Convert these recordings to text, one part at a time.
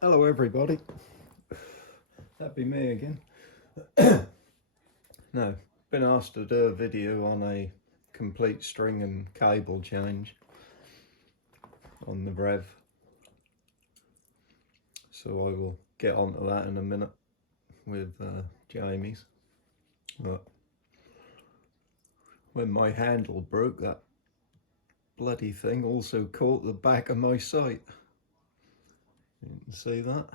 Hello everybody, that'd be me again. No, been asked to do a video on a complete string and cable change on the Rev, so I will get onto that in a minute with Jamie's. But when my handle broke, that bloody thing also caught the back of my sight. You can see that,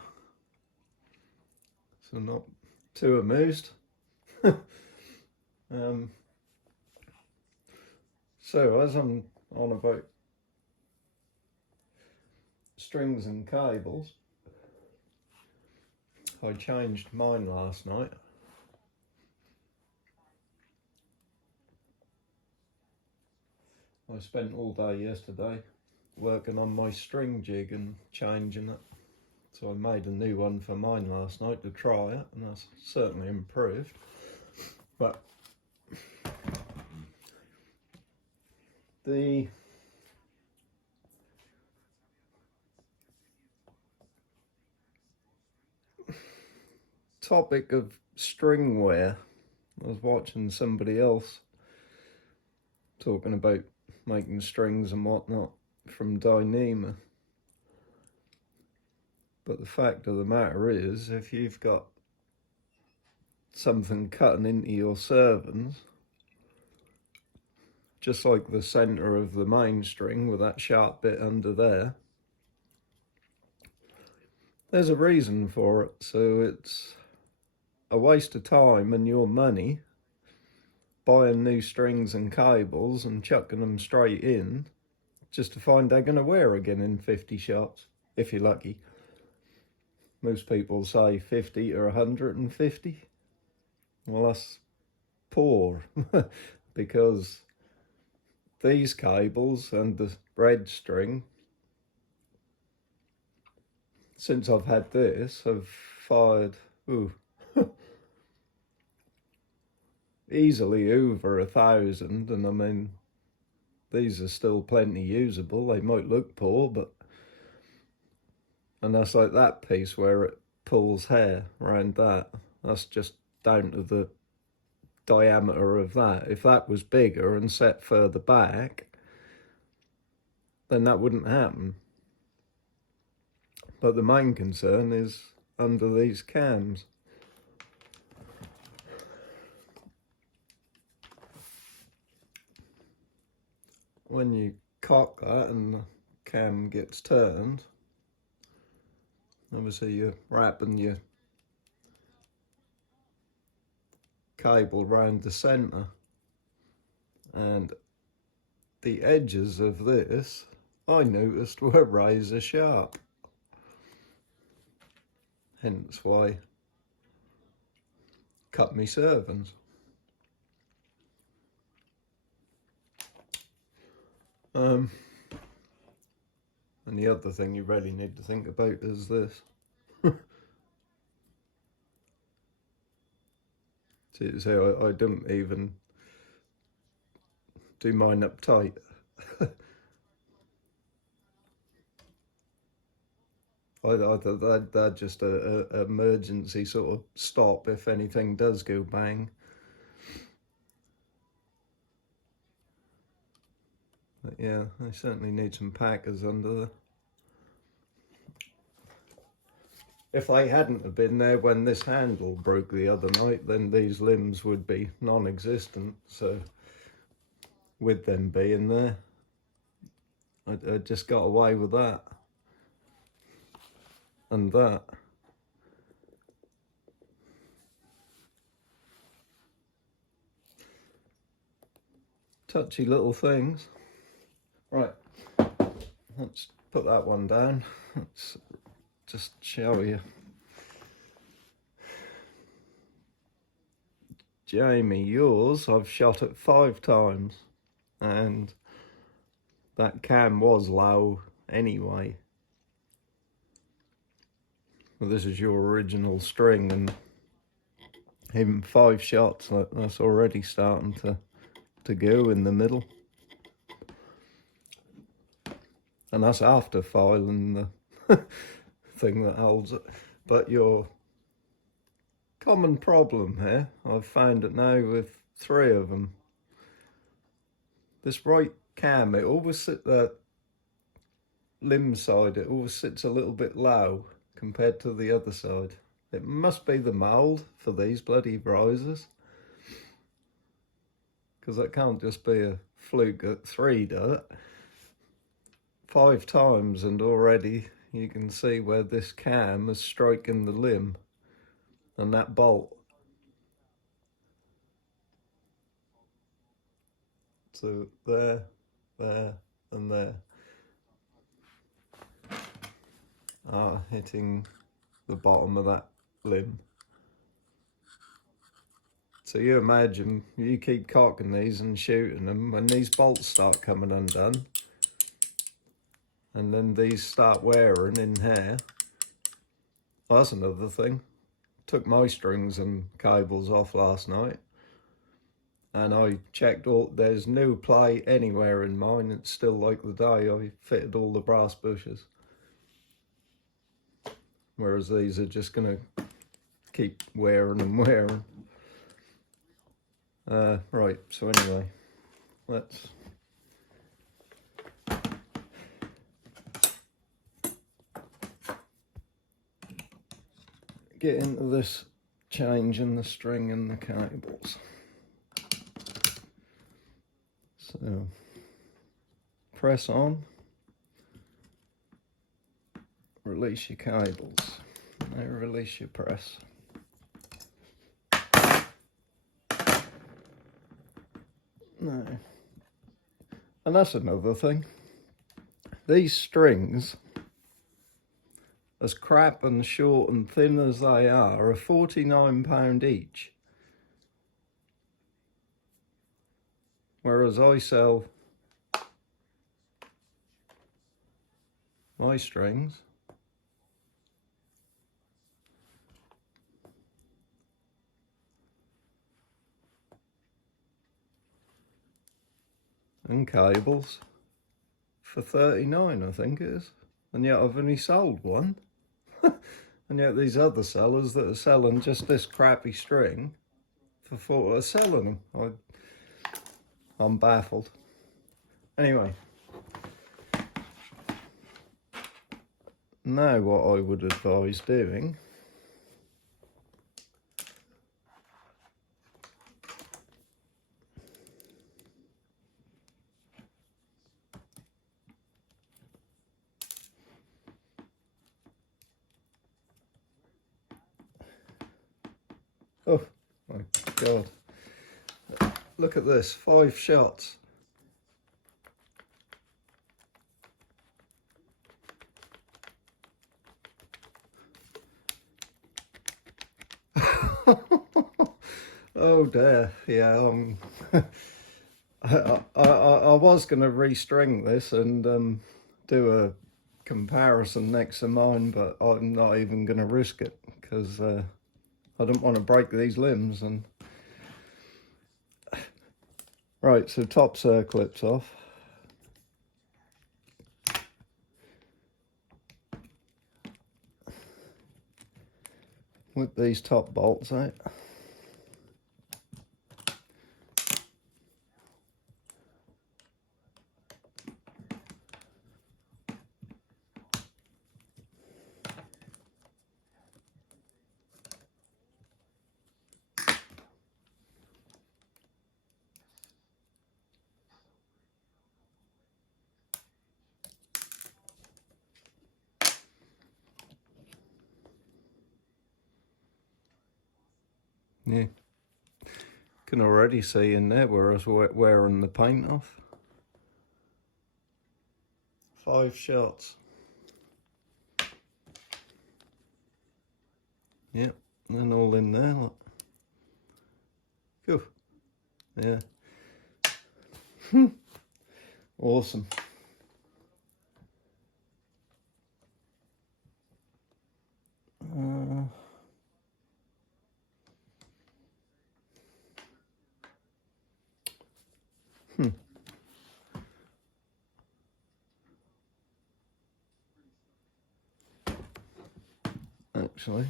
so not too amused. So as I'm on about strings and cables, I changed mine last night. I spent all day yesterday working on my string jig and changing it. So I made a new one for mine last night to try it, and that's certainly improved. But the topic of string wear, I was watching somebody else talking about making strings and whatnot from Dyneema. But the fact of the matter is, if you've got something cutting into your servants, just like the centre of the main string with that sharp bit under there, there's a reason for it. So it's a waste of time and your money buying new strings and cables and chucking them straight in just to find they're going to wear again in 50 shots, if you're lucky. Most people say 50 or 150. Well, that's poor because these cables and the red string, since I've had this, have fired easily over 1,000, and I mean, these are still plenty usable. They might look poor, but, and that's like that piece where it pulls hair around that. That's just down to the diameter of that. If that was bigger and set further back, then that wouldn't happen. But the main concern is under these cams. When you cock that and the cam gets turned, obviously you're wrapping your cable round the centre, and the edges of this I noticed were razor sharp, hence why cut me servants. And the other thing you really need to think about is this. So I don't even do mine up tight. That's just a emergency sort of stop if anything does go bang. But yeah, I certainly need some packers under there. If they hadn't have been there when this handle broke the other night, then these limbs would be non-existent. So with them being there, I just got away with that and that. Touchy little things. Right, let's put that one down. Let's just show you. Jamie, yours I've shot it 5 times, and that cam was low anyway. Well, this is your original string, and even 5 shots, that's already starting to go in the middle. And that's after filing the thing that holds it, but your common problem here, I've found it now with 3 of them. This right cam, it always sits, that limb side, it always sits a little bit low compared to the other side. It must be the mould for these bloody risers, because it can't just be a fluke at 3 dirt. 5 times and already you can see where this cam is striking the limb and that bolt. So there, there and there are hitting the bottom of that limb. So you imagine, you keep cocking these and shooting them, when these bolts start coming undone and then these start wearing in here. Well, that's another thing. Took my strings and cables off last night and I checked all, there's no play anywhere in mine. It's still like the day I fitted all the brass bushes. Whereas these are just gonna keep wearing and wearing. Right, so anyway, let's get into this changing the string and the cables. So press on, release your cables, now release your press. No. And that's another thing. These strings, as crap and short and thin as they are £49 each. Whereas I sell my strings and cables for £39, I think it is. And yet I've only sold one. And yet these other sellers that are selling just this crappy string for 4 are selling them. I'm baffled. Anyway, now what I would advise doing oh my God, look at this, 5 shots. Oh dear, yeah, I was going to restring this and do a comparison next to mine, but I'm not even going to risk it because I don't want to break these limbs. And right, so top circlip's off. Whip these top bolts out. Yeah, can already see in there where I was wearing the paint off. 5 shots. Yep, and all in there. Look. Phew. Yeah. Awesome. actually.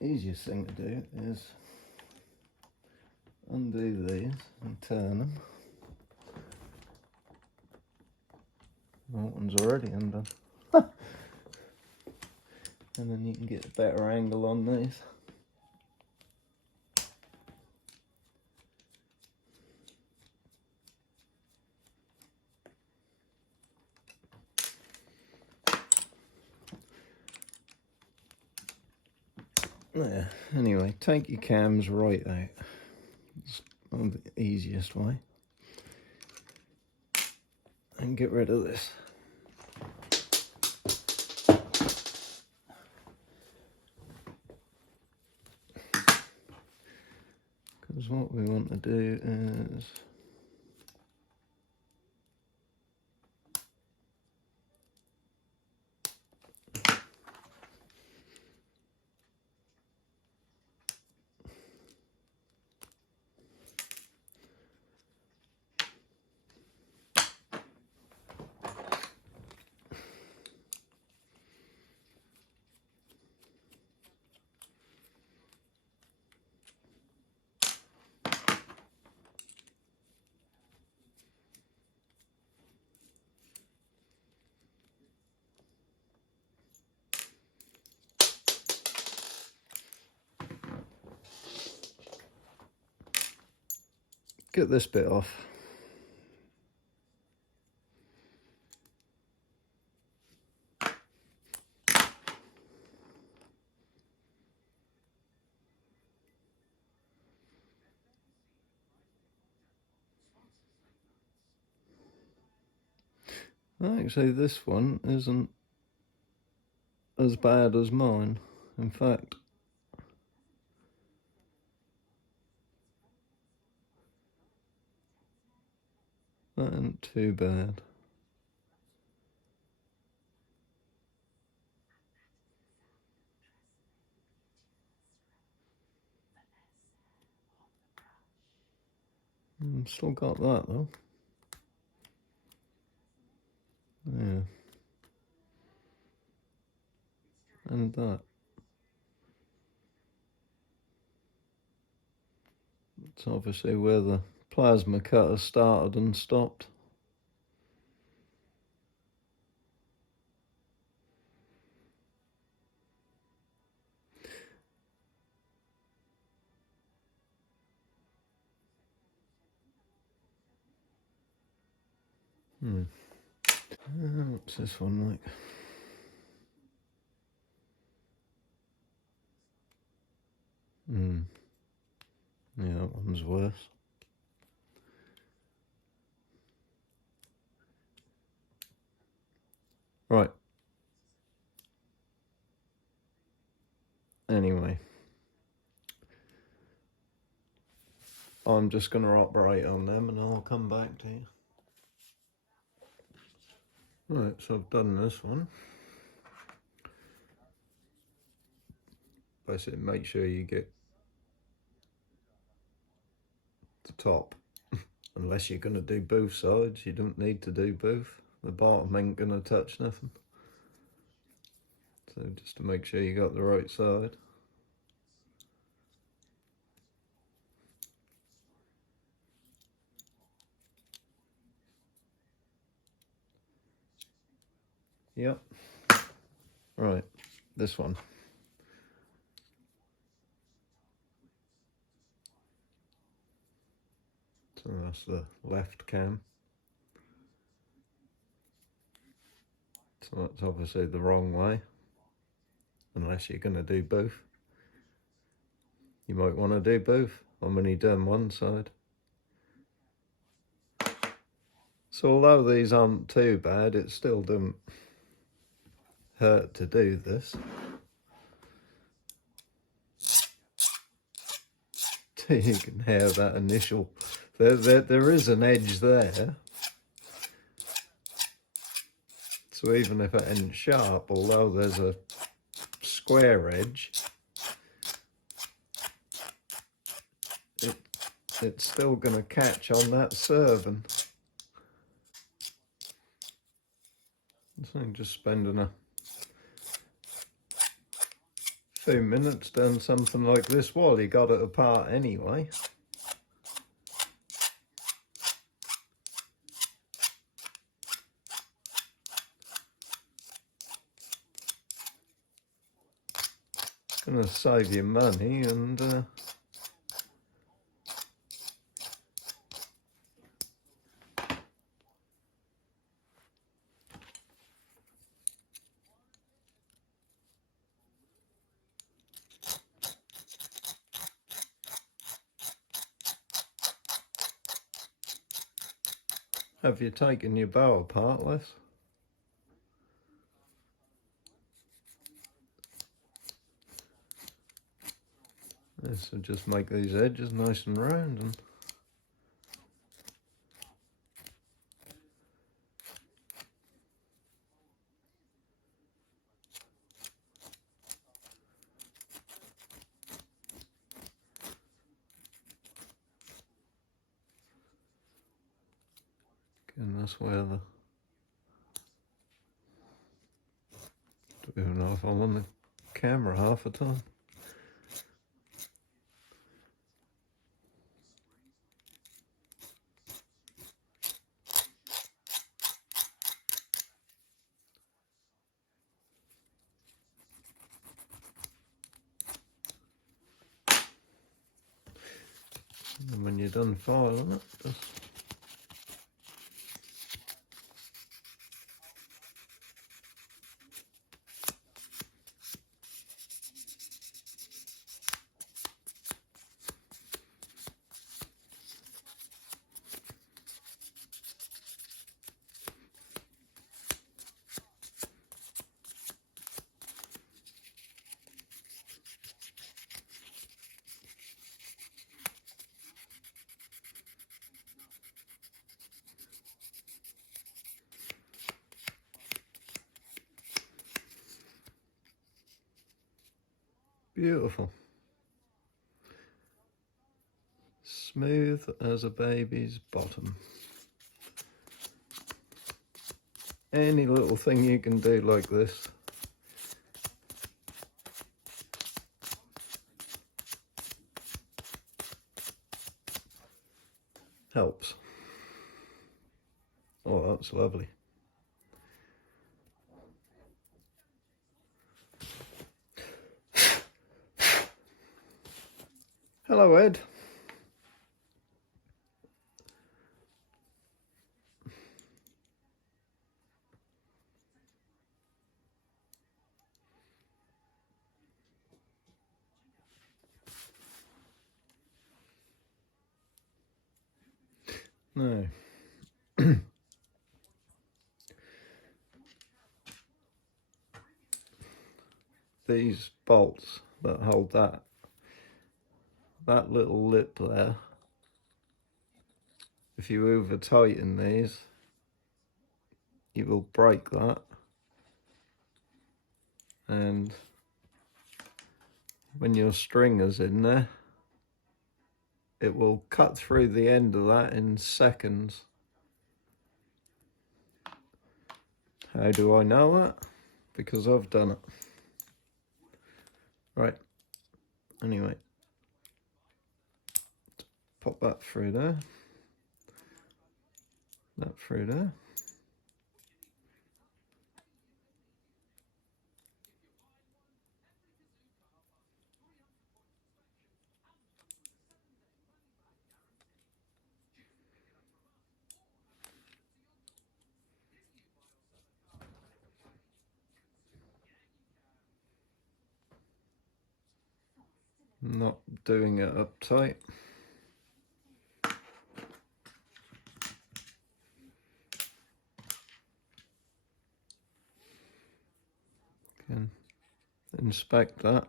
Easiest thing to do is undo these and turn them. That one's already undone. And then you can get a better angle on these. There. Anyway, take your cams right out. It's the easiest way. And get rid of this. Because what we want to do is get this bit off. Actually, this one isn't as bad as mine. In fact, that ain't too bad. Still got that though. Yeah. And that. It's obviously where the plasma cutter started and stopped. What's this one like? Yeah, that one's worse. Right. Anyway. I'm just going to operate on them and I'll come back to you. Right, so I've done this one. Basically, make sure you get the top. Unless you're going to do both sides, you don't need to do both. The bottom ain't going to touch nothing. So just to make sure you got the right side. Yep. Right, this one. So that's the left cam. So that's obviously the wrong way, unless you're going to do both. You might want to do both. I've only done one side. So although these aren't too bad, it still doesn't hurt to do this. You can hear that initial, there is an edge there. So even if it isn't sharp, although there's a square edge, it's still going to catch on that serving. So I'm just spending a few minutes doing something like this while you got it apart anyway. It's going to save you money and have you taken your bow apart, Les? This will just make these edges nice and round. And again, that's where the... don't even know if I'm on the camera half the time. And when you're done filing it, just beautiful. Smooth as a baby's bottom. Any little thing you can do like this helps. Oh, that's lovely. Hello, Ed. No. These bolts that hold that little lip there, if you over tighten these, you will break that, and when your stringer's in there, it will cut through the end of that in seconds. How do I know that? Because I've done it. Right, anyway, pop that through there, that through there. Not doing it uptight. Can inspect that.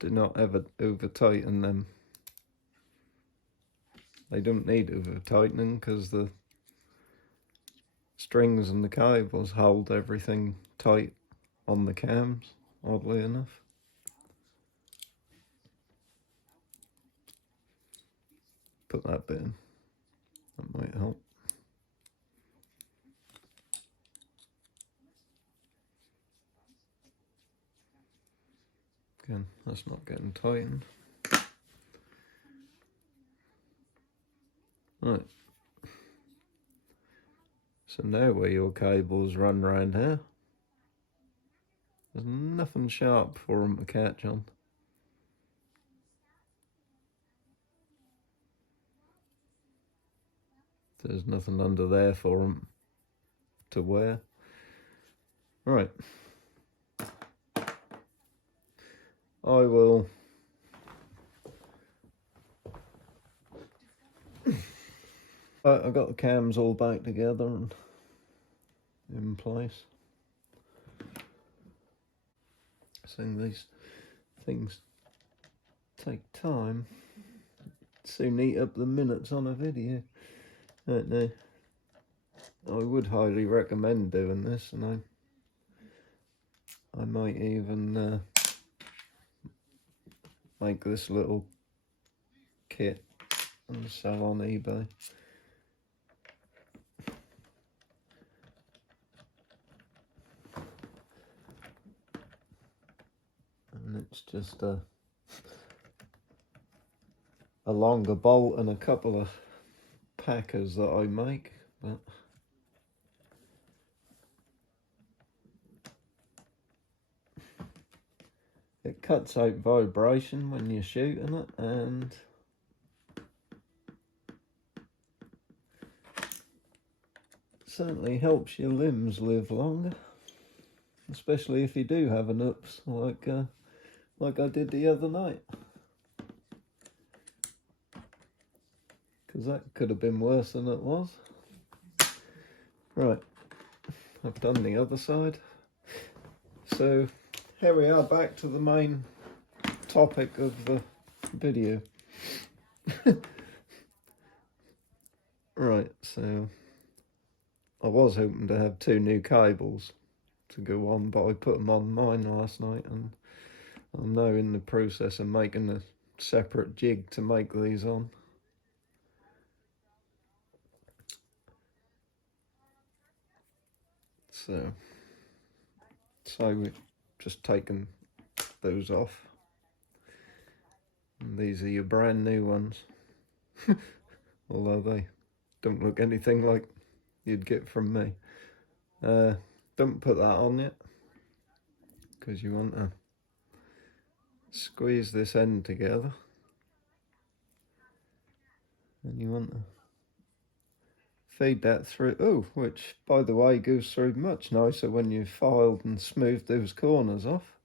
Do not ever over tighten them. They don't need over tightening because the strings and the cables hold everything tight on the cams, oddly enough. put that bit in. That might help. Again, that's not getting tightened. Right. So now where your cables run round here, there's nothing sharp for them to catch on. There's nothing under there for them to wear. Right. I will I've got the cams all back together and in place. Seeing these things take time, soon eat up the minutes on a video, don't they? I would highly recommend doing this, and I might even make this little kit and sell on eBay. And it's just a longer bolt and a couple of packers that I make, but it cuts out vibration when you're shooting it, and certainly helps your limbs live longer, especially if you do have an oops like I did the other night, because that could have been worse than it was. Right, I've done the other side. So here we are, back to the main topic of the video. Right, so I was hoping to have 2 new cables to go on, but I put them on mine last night, and I'm now in the process of making a separate jig to make these on. So we've just taken those off, and these are your brand new ones, although they don't look anything like you'd get from me. Don't put that on yet, because you want to squeeze this end together, and you want to feed that through. Oh, which by the way goes through much nicer when you've filed and smoothed those corners off.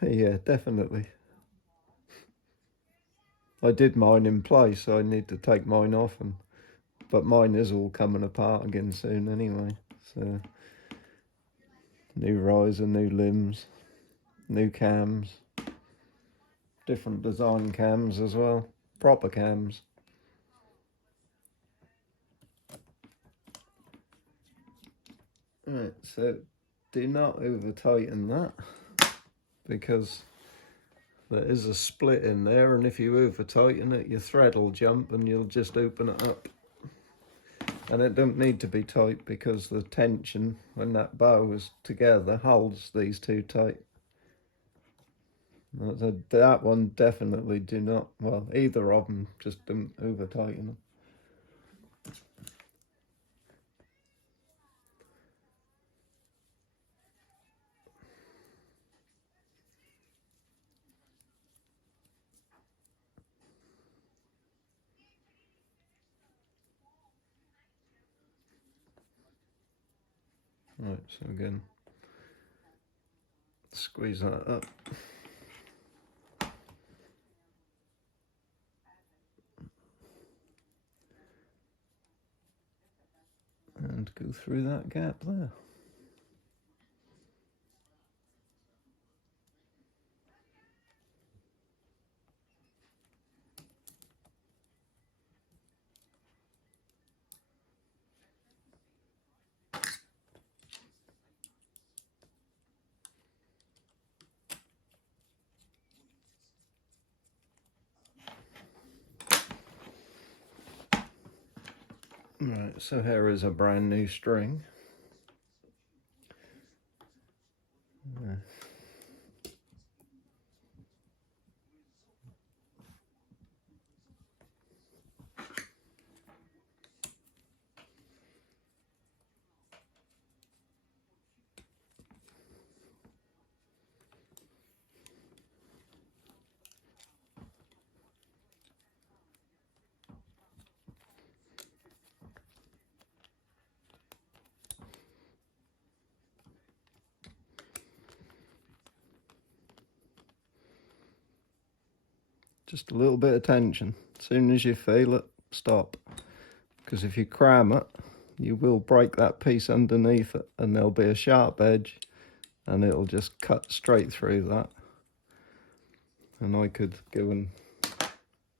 Yeah, definitely. I did mine in place, so I need to take mine off, but mine is all coming apart again soon anyway. So new riser, new limbs, new cams, different design cams as well, proper cams. Right, so do not over tighten that, because there is a split in there, and if you over tighten it, your thread will jump and you'll just open it up. And it don't need to be tight, because the tension when that bow is together holds these two tight. That one definitely do not, well, either of them, just don't over tighten them. Right, so again, squeeze that up. And go through that gap there. Right, so here is a brand new string. Just a little bit of tension. As soon as you feel it, stop. Because if you cram it, you will break that piece underneath it, and there'll be a sharp edge, and it'll just cut straight through that. And I could go and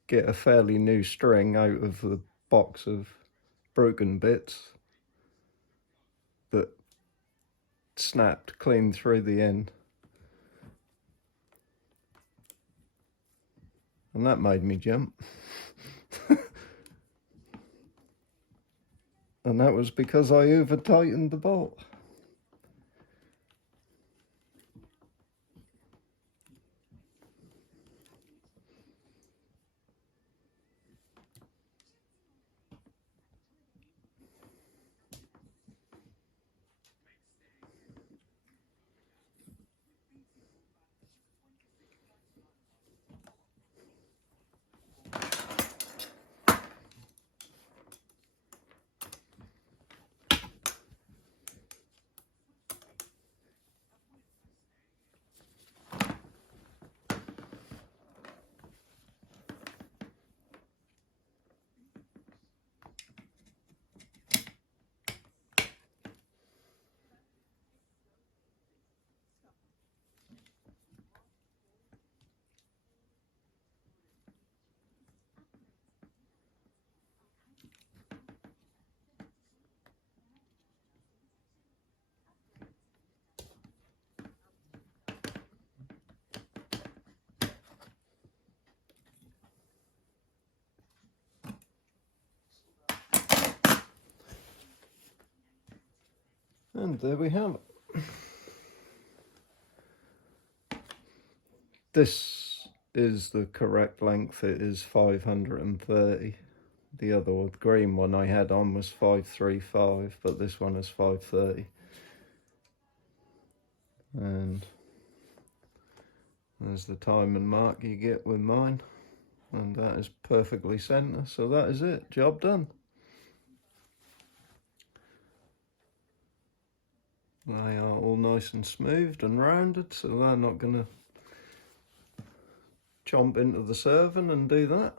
get a fairly new string out of the box of broken bits that snapped clean through the end. And that made me jump. And that was because I over-tightened the bolt. And there we have it. This is the correct length. It is 530. The other green one I had on was 535, but this one is 530. And there's the time and mark you get with mine. And that is perfectly centre. So that is it. Job done. They are all nice and smoothed and rounded, so they're not going to chomp into the serving and do that.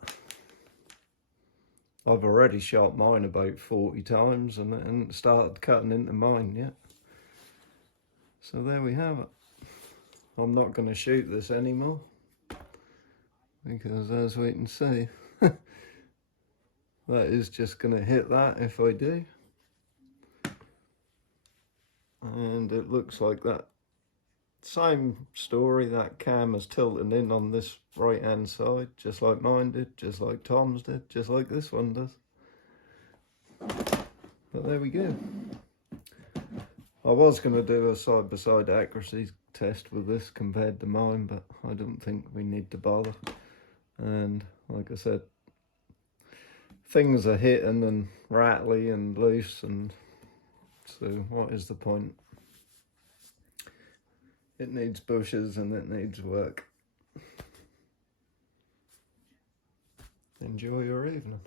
I've already shot mine about 40 times and it hasn't started cutting into mine yet. So there we have it. I'm not going to shoot this anymore because, as we can see, that is just going to hit that if I do. And it looks like that same story, that cam is tilting in on this right hand side, just like mine did, just like Tom's did, just like this one does. But there we go. I was going to do a side-by-side accuracy test with this compared to mine, but I don't think we need to bother. And like I said, things are hitting and rattly and loose, and so what is the point? It needs bushes and it needs work. Enjoy your evening.